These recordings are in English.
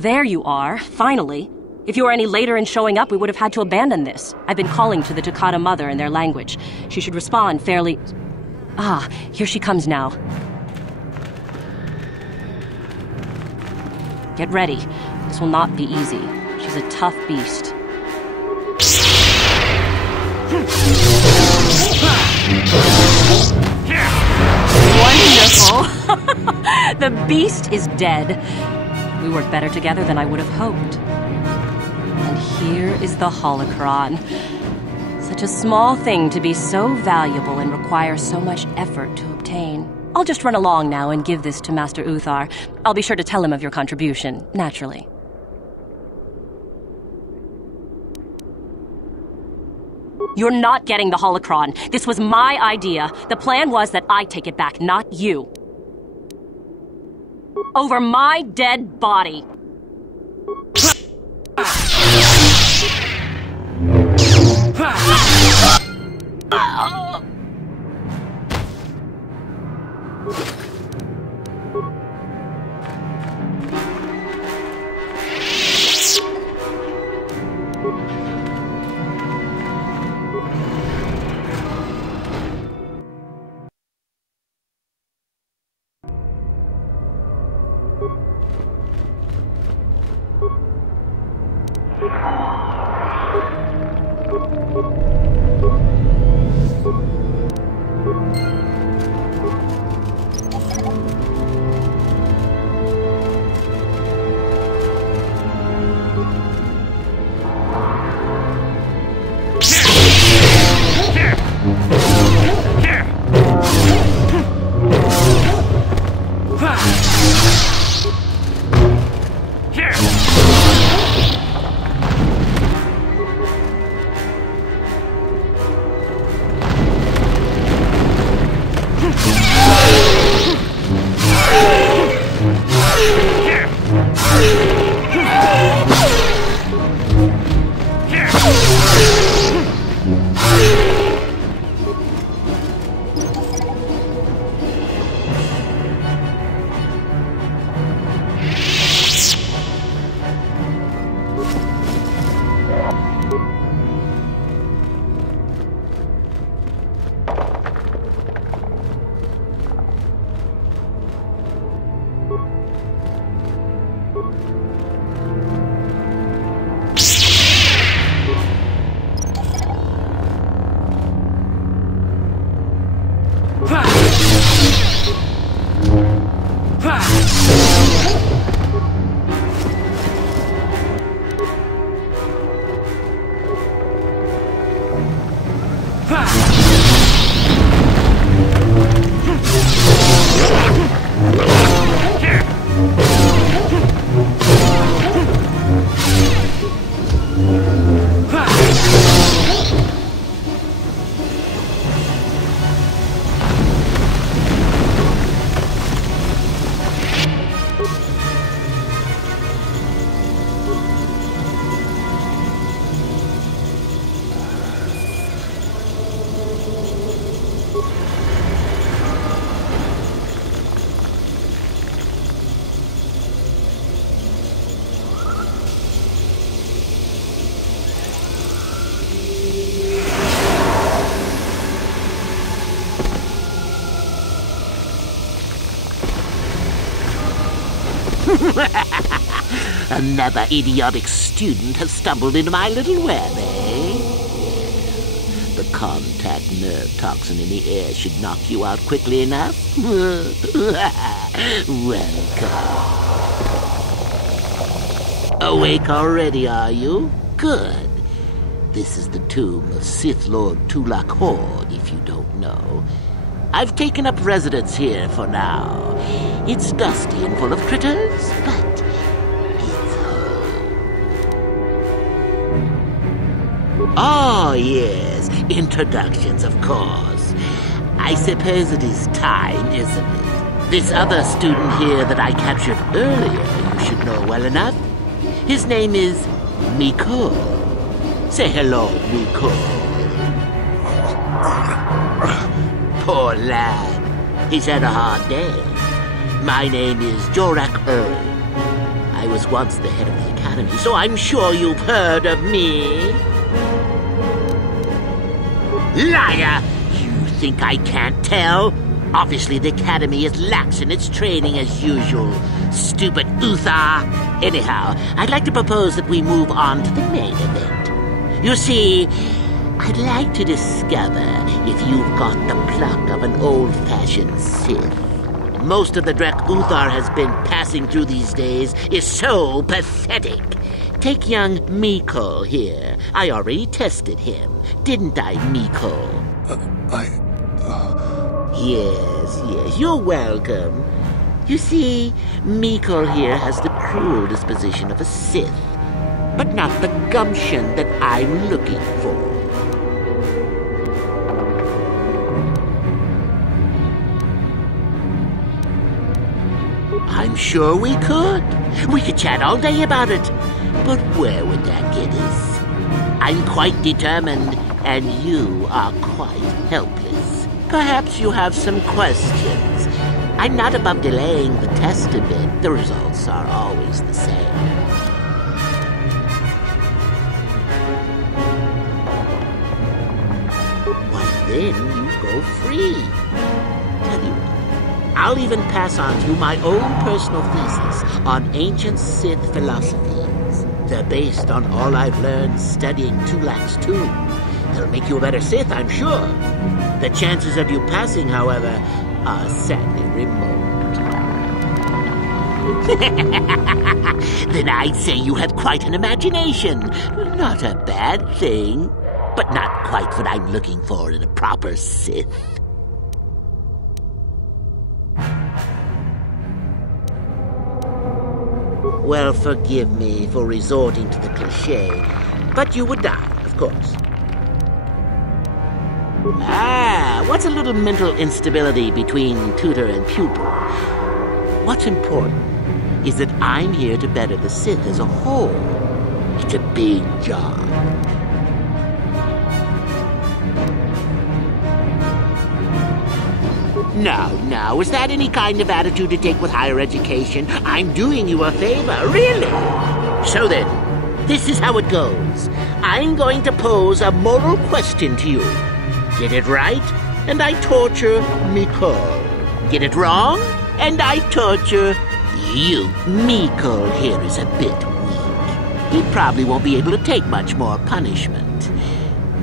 There you are, finally. If you were any later in showing up, we would have had to abandon this. I've been calling to the Takata mother in their language. She should respond fairly... Ah, here she comes now. Get ready. This will not be easy. She's a tough beast. Wonderful! The beast is dead. We work better together than I would have hoped. And here is the holocron. Such a small thing to be so valuable and require so much effort to obtain. I'll just run along now and give this to Master Uthar. I'll be sure to tell him of your contribution, naturally. You're not getting the holocron. This was my idea. The plan was that I take it back, not you. Over my dead body. Another idiotic student has stumbled into my little web, eh? The contact nerve toxin in the air should knock you out quickly enough. Welcome. Awake already, are you? Good. This is the tomb of Sith Lord Tulak Horde, if you don't know. I've taken up residence here for now. It's dusty and full of critters, but it's home. Oh, yes, introductions, of course. I suppose it is time, isn't it? This other student here that I captured earlier, you should know well enough. His name is Miko. Say hello, Miko. Poor lad. He's had a hard day. My name is Jorak Ur. I was once the head of the academy, so I'm sure you've heard of me. Liar! You think I can't tell? Obviously, the academy is lax in its training as usual. Stupid Uthar. Anyhow, I'd like to propose that we move on to the main event. You see, I'd like to discover if you've got the pluck of an old-fashioned Sith. Most of the Drek Uthar has been passing through these days is so pathetic. Take young Miko here. I already tested him, didn't I, Miko? Yes, you're welcome. You see, Miko here has the cruel disposition of a Sith, but not the gumption that I'm looking for. I'm sure we could. We could chat all day about it. But where would that get us? I'm quite determined, and you are quite helpless. Perhaps you have some questions. I'm not above delaying the test a bit. The results are always the same. Why, then you go free. Tell you what, I'll even pass on to you my own personal thesis on ancient Sith philosophies. They're based on all I've learned studying Tulax 2. They'll make you a better Sith, I'm sure. The chances of you passing, however, are sadly remote. Then I'd say you have quite an imagination. Not a bad thing, but not quite what I'm looking for in a proper Sith. Well, forgive me for resorting to the cliché, but you would die, of course. What's a little mental instability between tutor and pupil? What's important is that I'm here to better the Sith as a whole. It's a big job. Now, is that any kind of attitude to take with higher education? I'm doing you a favor, really? So then, this is how it goes. I'm going to pose a moral question to you. Get it right, and I torture Miko. Get it wrong, and I torture you. Miko here is a bit weak. He probably won't be able to take much more punishment.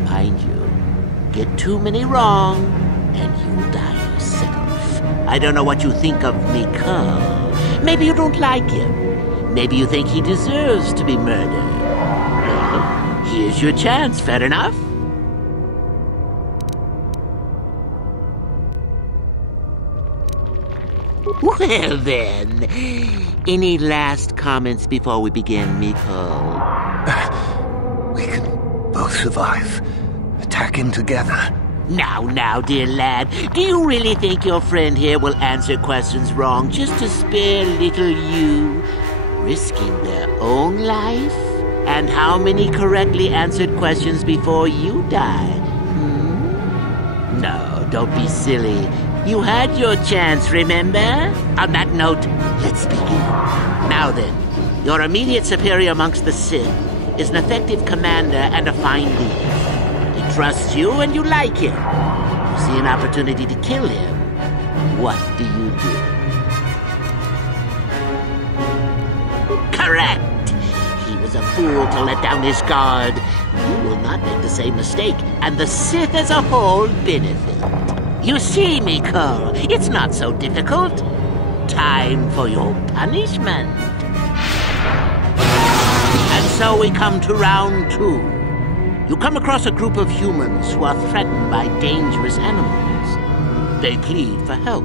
Mind you, get too many wrong, and you'll die yourself. I don't know what you think of Miko. Maybe you don't like him. Maybe you think he deserves to be murdered. Well, here's your chance, fair enough? Well then, any last comments before we begin, Miko? We can both survive. Attacking together. Now, dear lad, do you really think your friend here will answer questions wrong just to spare little you, risking their own life? And how many correctly answered questions before you die? No, don't be silly. You had your chance, remember? On that note, let's begin. Now then, your immediate superior amongst the Sith is an effective commander and a fine leader. He trusts you and you like him. You see an opportunity to kill him. What do you do? Correct! He was a fool to let down his guard. You will not make the same mistake, and the Sith as a whole benefit. You see, Miko, it's not so difficult. Time for your punishment. And so we come to round 2. You come across a group of humans who are threatened by dangerous animals. They plead for help,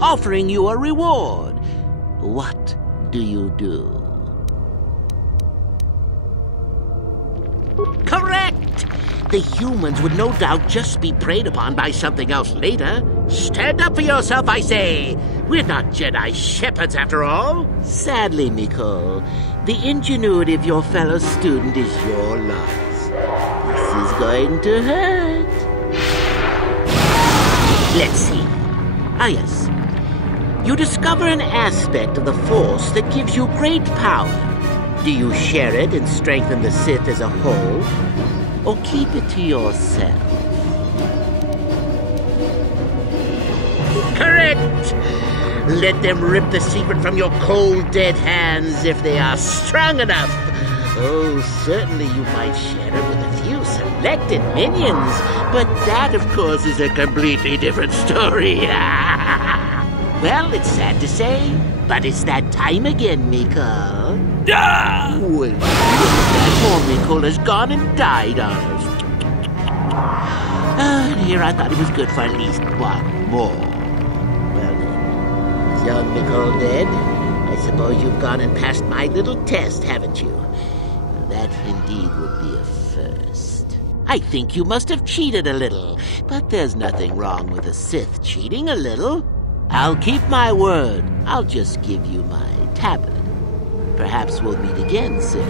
offering you a reward. What do you do? Correct! The humans would no doubt just be preyed upon by something else later. Stand up for yourself, I say! We're not Jedi shepherds, after all. Sadly, Miko, the ingenuity of your fellow student is your loss. This is going to hurt. Let's see. Ah, yes. You discover an aspect of the Force that gives you great power. Do you share it and strengthen the Sith as a whole? Or keep it to yourself? Correct! Let them rip the secret from your cold, dead hands if they are strong enough. Oh, certainly you might share it with a few selected minions, but that, of course, is a completely different story. Well, it's sad to say, but it's that time again, Miko. Well, that poor Miko has gone and died on us. And here I thought it was good for at least one more. Well then, with young Miko dead, I suppose you've gone and passed my little test, haven't you? That indeed would be a first. I think you must have cheated a little, but there's nothing wrong with a Sith cheating a little. I'll keep my word. I'll just give you my tablet. Perhaps we'll meet again soon.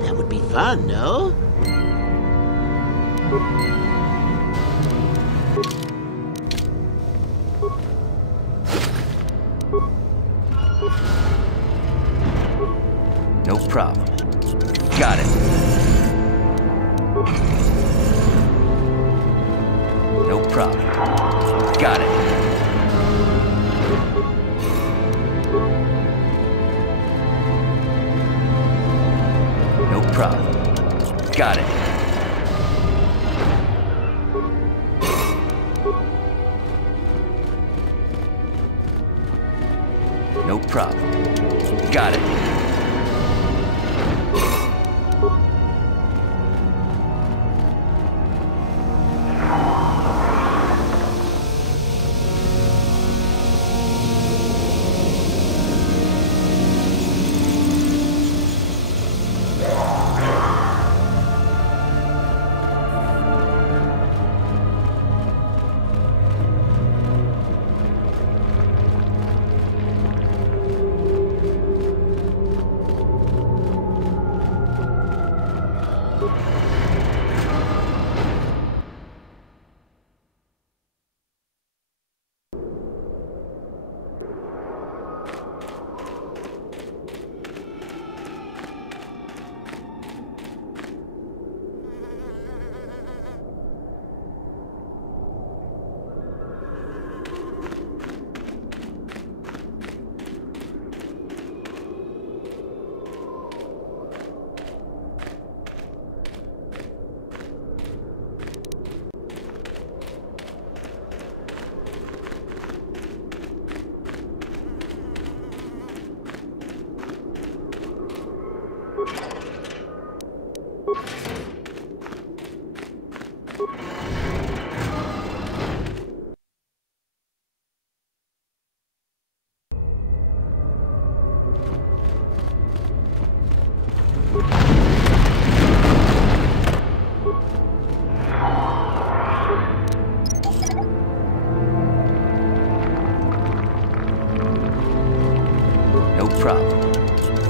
That would be fun, no? No problem. Got it. No problem. Got it. No problem. Got it. No problem. Got it. No problem.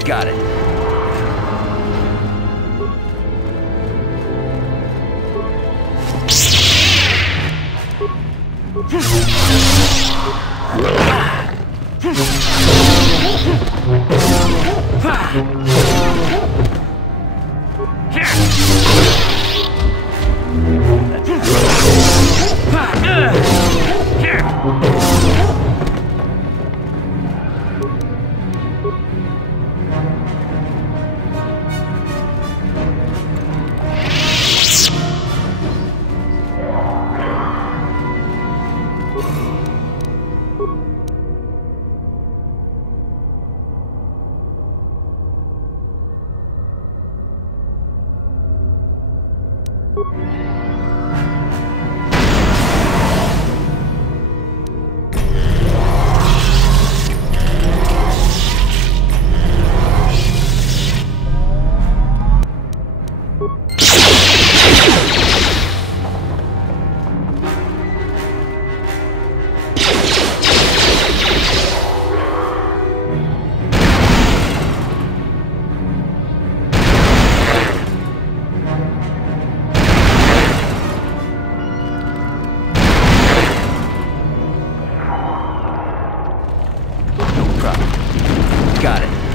Got it. Got it.